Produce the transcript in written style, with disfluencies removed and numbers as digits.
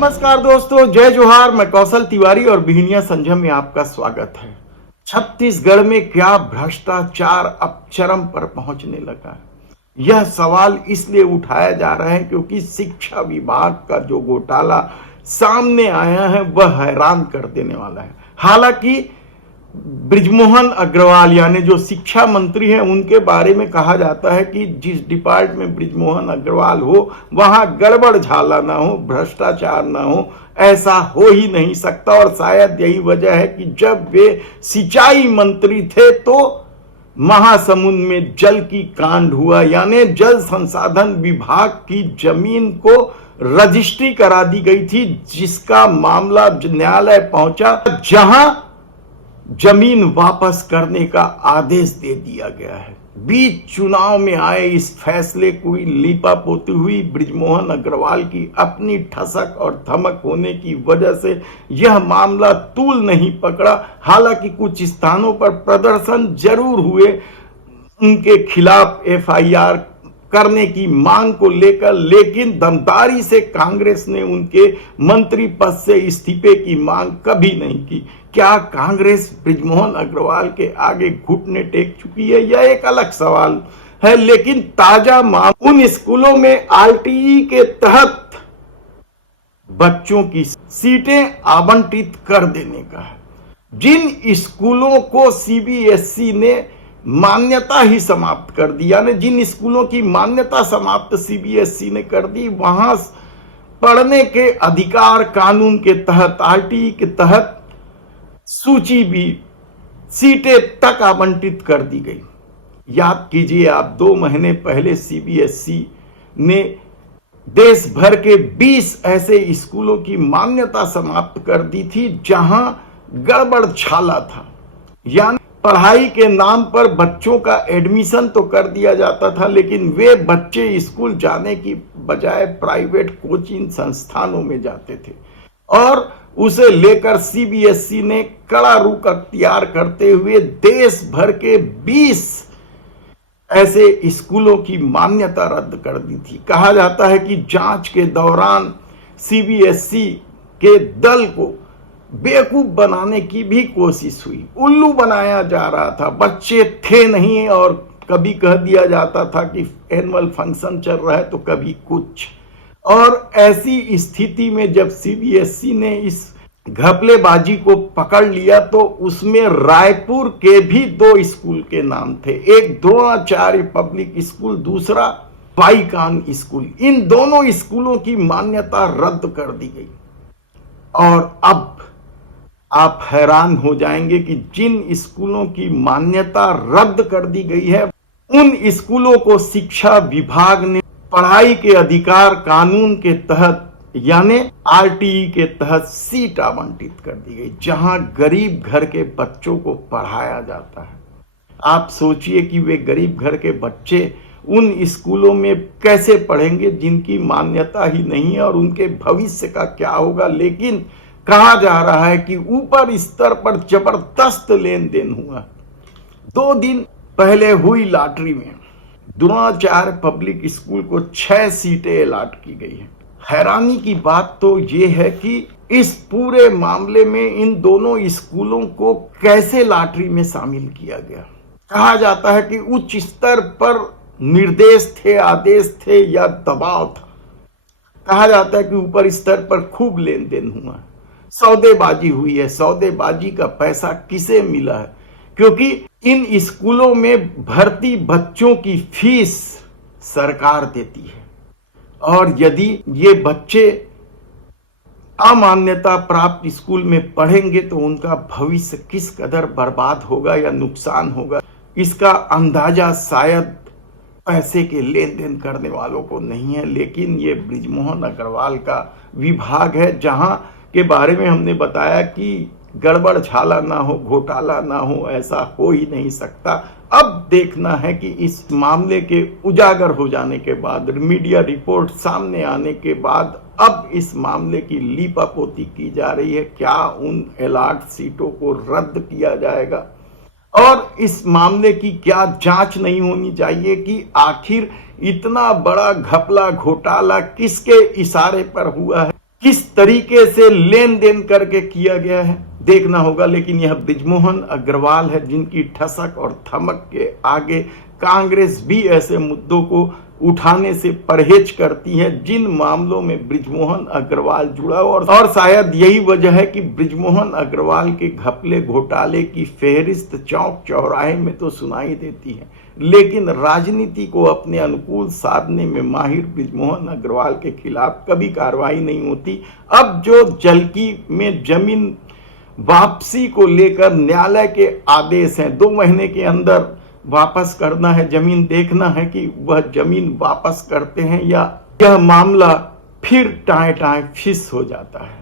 नमस्कार दोस्तों, जय जोहार। मैं कौशल तिवारी और बिहनिया संजय में आपका स्वागत है। छत्तीसगढ़ में क्या भ्रष्टाचार अब चरम पर पहुंचने लगा है। यह सवाल इसलिए उठाया जा रहा है क्योंकि शिक्षा विभाग का जो घोटाला सामने आया है वह हैरान कर देने वाला है। हालांकि बृजमोहन अग्रवाल यानी जो शिक्षा मंत्री हैं उनके बारे में कहा जाता है कि जिस डिपार्टमेंट में बृजमोहन अग्रवाल हो वहां गड़बड़ झाला ना हो, भ्रष्टाचार ना हो, ऐसा हो ही नहीं सकता। और शायद यही वजह है कि जब वे सिंचाई मंत्री थे तो महासमुंद में जल की कांड हुआ, यानी जल संसाधन विभाग की जमीन को रजिस्ट्री करा दी गई थी, जिसका मामला न्यायालय पहुंचा, जहां जमीन वापस करने का आदेश दे दिया गया है। बीच चुनाव में आए इस फैसले को लीपापोती हुई बृजमोहन अग्रवाल की अपनी ठसक और धमक होने की वजह से यह मामला तूल नहीं पकड़ा। हालांकि कुछ स्थानों पर प्रदर्शन जरूर हुए उनके खिलाफ एफआईआर करने की मांग को लेकर, लेकिन दमदारी से कांग्रेस ने उनके मंत्री पद से इस्तीफे की मांग कभी नहीं की। क्या कांग्रेस बृजमोहन अग्रवाल के आगे घुटने टेक चुकी है, यह एक अलग सवाल है। लेकिन ताजा मामला उन स्कूलों में आरटीई के तहत बच्चों की सीटें आवंटित कर देने का है। जिन स्कूलों को सीबीएसई ने मान्यता ही समाप्त कर दी, यानी जिन स्कूलों की मान्यता समाप्त सीबीएसई ने कर दी, वहां पढ़ने के अधिकार कानून के तहत, आरटीई के तहत सूची भी सीटें तक आवंटित कर दी गई। याद कीजिए आप, 2 महीने पहले सीबीएसई ने देश भर के 20 ऐसे स्कूलों की मान्यता समाप्त कर दी थी जहां गड़बड़ झाला था। यानी पढ़ाई के नाम पर बच्चों का एडमिशन तो कर दिया जाता था, लेकिन वे बच्चे स्कूल जाने की बजाय प्राइवेट कोचिंग संस्थानों में जाते थे। और उसे लेकर सीबीएसई ने कड़ा रुख अख्तियार करते हुए देश भर के 20 ऐसे स्कूलों की मान्यता रद्द कर दी थी। कहा जाता है कि जांच के दौरान सीबीएसई के दल को बेवकूफ बनाने की भी कोशिश हुई, उल्लू बनाया जा रहा था। बच्चे थे नहीं और कभी कह दिया जाता था कि एनुअल फंक्शन चल रहा है तो कभी कुछ। और ऐसी स्थिति में जब सीबीएसई ने इस घपलेबाजी को पकड़ लिया तो उसमें रायपुर के भी 2 स्कूल के नाम थे, एक द्रोणाचार्य पब्लिक स्कूल, दूसरा बाईकान स्कूल। इन दोनों स्कूलों की मान्यता रद्द कर दी गई। और अब आप हैरान हो जाएंगे कि जिन स्कूलों की मान्यता रद्द कर दी गई है उन स्कूलों को शिक्षा विभाग ने पढ़ाई के अधिकार कानून के तहत, यानी आरटीई के तहत सीट आवंटित कर दी गई, जहां गरीब घर के बच्चों को पढ़ाया जाता है। आप सोचिए कि वे गरीब घर के बच्चे उन स्कूलों में कैसे पढ़ेंगे जिनकी मान्यता ही नहीं है, और उनके भविष्य का क्या होगा। लेकिन कहा जा रहा है कि ऊपर स्तर पर जबरदस्त लेन देन हुआ। 2 दिन पहले हुई लॉटरी में द्रोणाचार्य पब्लिक स्कूल को 6 सीटें अलॉट की गई है। हैरानी की बात तो यह है कि इस पूरे मामले में इन दोनों स्कूलों को कैसे लॉटरी में शामिल किया गया। कहा जाता है कि उच्च स्तर पर निर्देश थे, आदेश थे या दबाव था। कहा जाता है कि ऊपर स्तर पर खूब लेन देन हुआ, सौदेबाजी हुई है। सौदेबाजी का पैसा किसे मिला है? क्योंकि इन स्कूलों में भर्ती बच्चों की फीस सरकार देती है, और यदि ये बच्चे अमान्यता प्राप्त स्कूल में पढ़ेंगे तो उनका भविष्य किस कदर बर्बाद होगा या नुकसान होगा, इसका अंदाजा शायद पैसे के लेन देन करने वालों को नहीं है। लेकिन ये बृजमोहन अग्रवाल का विभाग है, जहां के बारे में हमने बताया कि गड़बड़ झाला ना हो, घोटाला ना हो, ऐसा हो ही नहीं सकता। अब देखना है कि इस मामले के उजागर हो जाने के बाद, मीडिया रिपोर्ट सामने आने के बाद, अब इस मामले की लीपापोती की जा रही है। क्या उन अलॉट सीटों को रद्द किया जाएगा? और इस मामले की क्या जांच नहीं होनी चाहिए कि आखिर इतना बड़ा घपला घोटाला किसके इशारे पर हुआ है? किस तरीके से लेन देन करके किया गया है देखना होगा। लेकिन यह बृजमोहन अग्रवाल है जिनकी ठसक और थमक के आगे कांग्रेस भी ऐसे मुद्दों को उठाने से परहेज करती है जिन मामलों में बृजमोहन अग्रवाल जुड़ा। और शायद यही वजह है कि बृजमोहन अग्रवाल के घपले घोटाले की फेहरिस्त चौक चौराहे में तो सुनाई देती है, लेकिन राजनीति को अपने अनुकूल साधने में माहिर बृजमोहन अग्रवाल के खिलाफ कभी कार्रवाई नहीं होती। अब जो जलकी में जमीन वापसी को लेकर न्यायालय के आदेश हैं, 2 महीने के अंदर वापस करना है जमीन, देखना है कि वह जमीन वापस करते हैं या यह मामला फिर टाए टाए फिस हो जाता है।